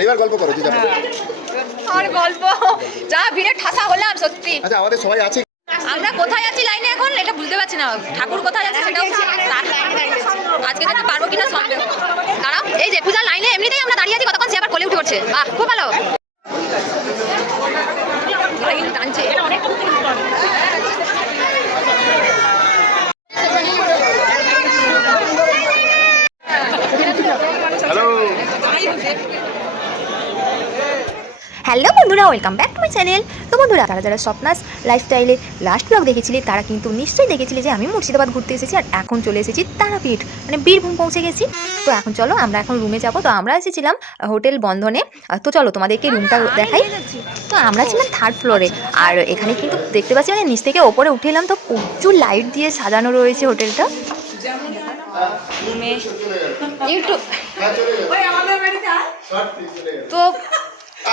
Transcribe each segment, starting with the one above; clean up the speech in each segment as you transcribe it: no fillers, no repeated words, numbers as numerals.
এইবার গল্প করো দিদা। আর গল্প যা ভিড়ে ঠাসা হলাম সত্যি। আচ্ছা আমাদের সবাই আছে, আমরা কোথায় আছি লাইনে এখন এটা বুঝতে পারছি না। ঠাকুর কোথায় আছে সেটাও আজকে দেখতে পারবো কিনা সন্দেহ। দাঁড়াও, এই যে পূজার লাইনে এমনিতেই আমরা দাঁড়িয়ে আছি, কতক্ষণ সে আবার কোলে উঠে পড়ছে। বাহ, খুব ভালো। লাইন টানছে। হ্যালো বন্ধুরা, welcome back to my channel. তো বন্ধুরা, যারা যারা স্বপ্নাস লাইফস্টাইলে লাস্ট ব্লগ দেখেছিলে তারা কিন্তু নিশ্চয়ই দেখেছিলে যে আমি মুর্শিদাবাদ ঘুরতে এসেছি আর এখন চলে এসেছি তারাপীঠ, মানে বীরভূম পৌঁছে গেছি। তো এখন চলো আমরা এখন রুমে যাবো। তো আমরা এসেছিলাম হোটেল বন্ধনে। তো চলো তোমাদেরকে রুমটা দেখাই। তো আমরা ছিলাম 3rd ফ্লোরে, আর এখানে কিন্তু দেখতে পাচ্ছি মানে নিচ থেকে ওপরে উঠে এলাম তো প্রচুর লাইট দিয়ে সাজানো রয়েছে হোটেলটা। তো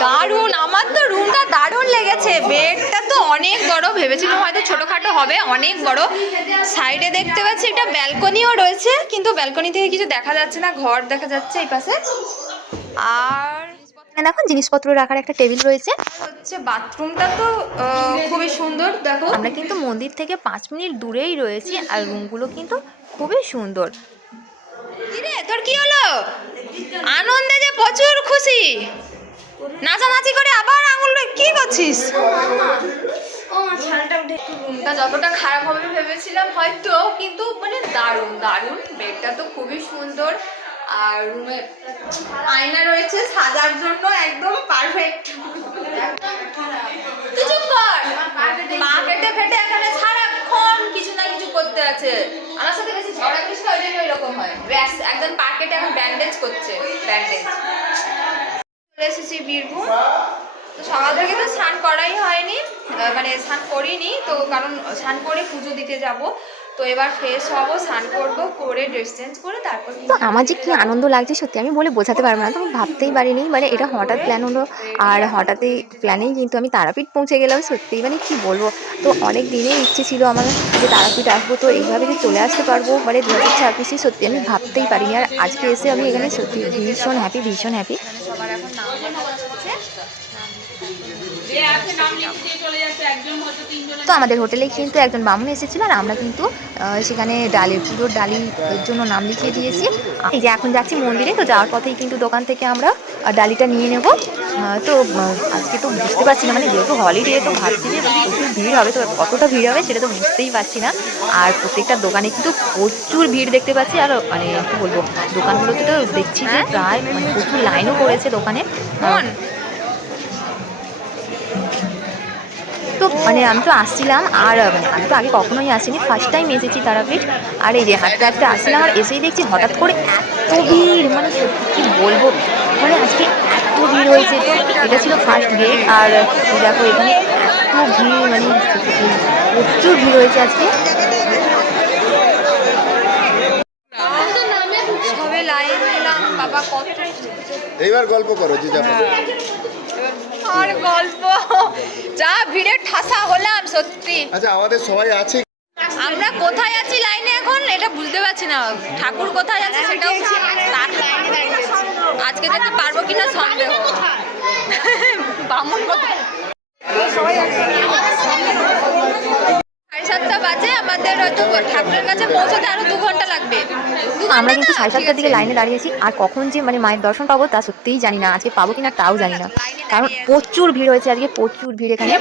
দারুণ, আমার তো রুমটা দারুণ লেগেছে। বেডটা তো অনেক বড়, ভেবেছিলাম হয়তো ছোটোখাটো হবে, অনেক বড়। সাইডে দেখতে পাচ্ছি একটা ব্যালকনিও রয়েছে, কিন্তু ব্যালকনি থেকে কিছু দেখা যাচ্ছে না, ঘর দেখা যাচ্ছে এই পাশে। আর দেখো জিনিসপত্র রাখার একটা টেবিল রয়েছে। হচ্ছে বাথরুমটা তো খুবই সুন্দর। দেখো আমরা কিন্তু মন্দির থেকে 5 মিনিট দূরেই রয়েছি, আর রুমগুলো কিন্তু খুবই সুন্দর। কিরে তোর কি হলো? আনন্দে যে প্রচুর খুশি, নাচানাচি করে আবার আঙুল কি করছিস? রুমটা যতটা খারাপ হবে ভেবেছিলাম হয়তো, কিন্তু মানে দারুণ দারুণ। বেডটা তো খুবই সুন্দর, আর রুমে আয়না রয়েছে সাজার জন্য, একদম পারফেক্ট। তুই চুপ কর, মার্কেটে ফেটে এখানে সারাক্ষণ কিছু না কিছু করতে আছে। আমার সাথে বেশি ঝগড়া করিস না, ওই জন্য এরকম হয়। ব্যাস একজন পার্কেটে এখন ব্যান্ডেজ করছে, ব্যান্ডেজ। এসেছি বীরভূম। তো সকাল থেকে তো স্নান করাই হয়নি, মানে স্নান করিনি তো, কারণ স্নান করে পুজো দিতে যাব। তো এবার ফ্রেশ হবো, স্নান করবো, করে ড্রেস চেঞ্জ করে তারপর। তো আমার যে কি আনন্দ লাগছে সত্যি আমি বলে বোঝাতে পারবো না। তো আমি ভাবতেই পারিনি, মানে এটা হঠাৎ প্ল্যান হলো, আর হঠাৎই প্ল্যানেই কিন্তু আমি তারাপীঠ পৌঁছে গেলাম। সত্যি মানে কি বলবো, তো অনেক দিনের ইচ্ছে ছিল আমার যে তারাপীঠ আসবো, তো এইভাবে যে চলে আসতে পারবো মানে 2026। সত্যি আমি ভাবতেই পারিনি, আর আজকে এসে আমি এখানে সত্যি ভীষণ হ্যাপি, ভীষণ হ্যাপি। সবার এখন নাম তো আমাদের হোটেলে কিন্তু একজন বামুন এসেছিল, আর আমরা কিন্তু সেখানে পুজোর ডালির জন্য নাম লিখিয়ে দিয়েছি। এই যে এখন যাচ্ছি মন্দিরে, তো যাওয়ার পথেই কিন্তু দোকান থেকে আমরা ডালিটা নিয়ে নেব। তো আজকে তো বুঝতে পারছি না, মানে যেহেতু হলিডে তো ভাবছি যে প্রচুর ভিড় হবে, তো কতটা ভিড় হবে সেটা তো বুঝতেই পারছি না। আর প্রত্যেকটা দোকানে কিন্তু প্রচুর ভিড় দেখতে পাচ্ছি, আর মানে কি বলবো, দোকানগুলোতে তো দেখছি যে প্রায় মানে প্রচুর লাইনও পড়েছে দোকানে। তো মানে আমি তো আসছিলাম, আর আমি তো আগে কখনোই আসিনি, ফার্স্ট টাইম এসেছি তারাপীঠ। আর এই যে হাঁটতে হাঁটতে আসছিলাম, আর এসেই দেখছি হঠাৎ করে এত ভিড়, মানে সত্যি কি বলবো, মানে আজকে এত ভিড় হয়েছে। তো এটা ছিল ফার্স্ট গেট, আর দেখো এখানে এত ভিড়, মানে প্রচুর ভিড় হয়েছে আজকে। সবে লাইন এলাম বাবা, কত। এইবার গল্প করো দিদা। আর গল্প যা ভিড়ে ঠাসা হলাম সত্যি। আচ্ছা আমাদের সবাই আছে, আমরা কোথায় আছি লাইনে এখন এটা বুঝতে পারছি না। ঠাকুর কোথায় আছে সেটাও আজকে দেখতে পারবো কিনা সন্দেহ। বামুন কোথায়? 7:30 বাজে, আমাদের হয়তো ঠাকুরের কাছে পৌঁছতে আরো 2 ঘন্টা লাগবে। আমরা কিন্তু 7:30টার দিকে লাইনে দাঁড়িয়েছি, আর কখন যে মানে মায়ের দর্শন পাবো তা সত্যিই জানি না, আজকে পাবো কিনা তাও জানি না, কারণ প্রচুর ভিড় হয়েছে আজকে, প্রচুর ভিড় এখানে।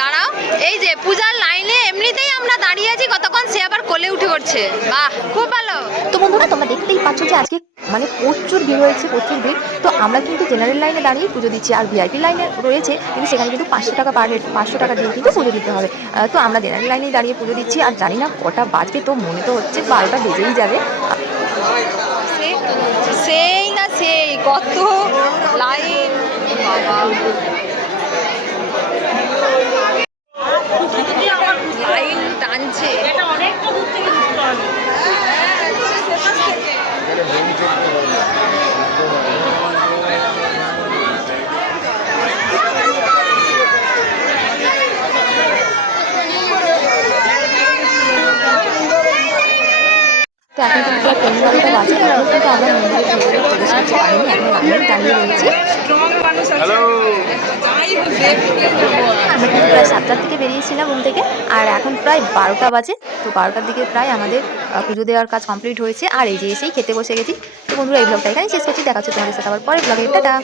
দাঁড়াও, এই যে পূজার লাইনে এমনিতেই আমরা দাঁড়িয়ে আছি, কতক্ষণ সে আবার কোলে উঠে পড়ছে। বাহ, খুব ভালো। তো বন্ধুরা তোমরা দেখতেই পাচ্ছ যে আজকে মানে প্রচুর ভিড় হয়েছে, প্রচুর ভিড়। তো আমরা কিন্তু জেনারেল লাইনে দাঁড়িয়ে পুজো দিচ্ছি, আর ভিআইপি লাইনে রয়েছে, কিন্তু সেখানে কিন্তু 500 টাকা পার হেড, 500 টাকা দিয়ে কিন্তু পুজো দিতে হবে। তো আমরা জেনারেল লাইনেই দাঁড়িয়ে পুজো দিচ্ছি, আর জানি না কটা বাজবে, তো মনে তো হচ্ছে 12টা বেজেই যাবে। সেই না সেই কত লাইন বাবা, লাইন টানছে। তো এখন কিন্তু প্রায় 15টা বাজে, তবুও কিন্তু আমরা মন্দিরের ভেতরে প্রবেশ করতে পারিনি, এখন লাইনে দাঁড়িয়ে রয়েছি। আমরা কিন্তু প্রায় 7টার দিকে বেরিয়েছিলাম রুম থেকে, আর এখন প্রায় 12টা বাজে। তো 12টার দিকে প্রায় আমাদের পুজো দেওয়ার কাজ কমপ্লিট হয়েছে, আর এই যে এসেই খেতে বসে গেছি। তো বন্ধুরা, এই ব্লগটা এখানেই শেষ করছি, দেখা হচ্ছে তোমাদের সাথে আবার পরের ব্লগে। টাটা।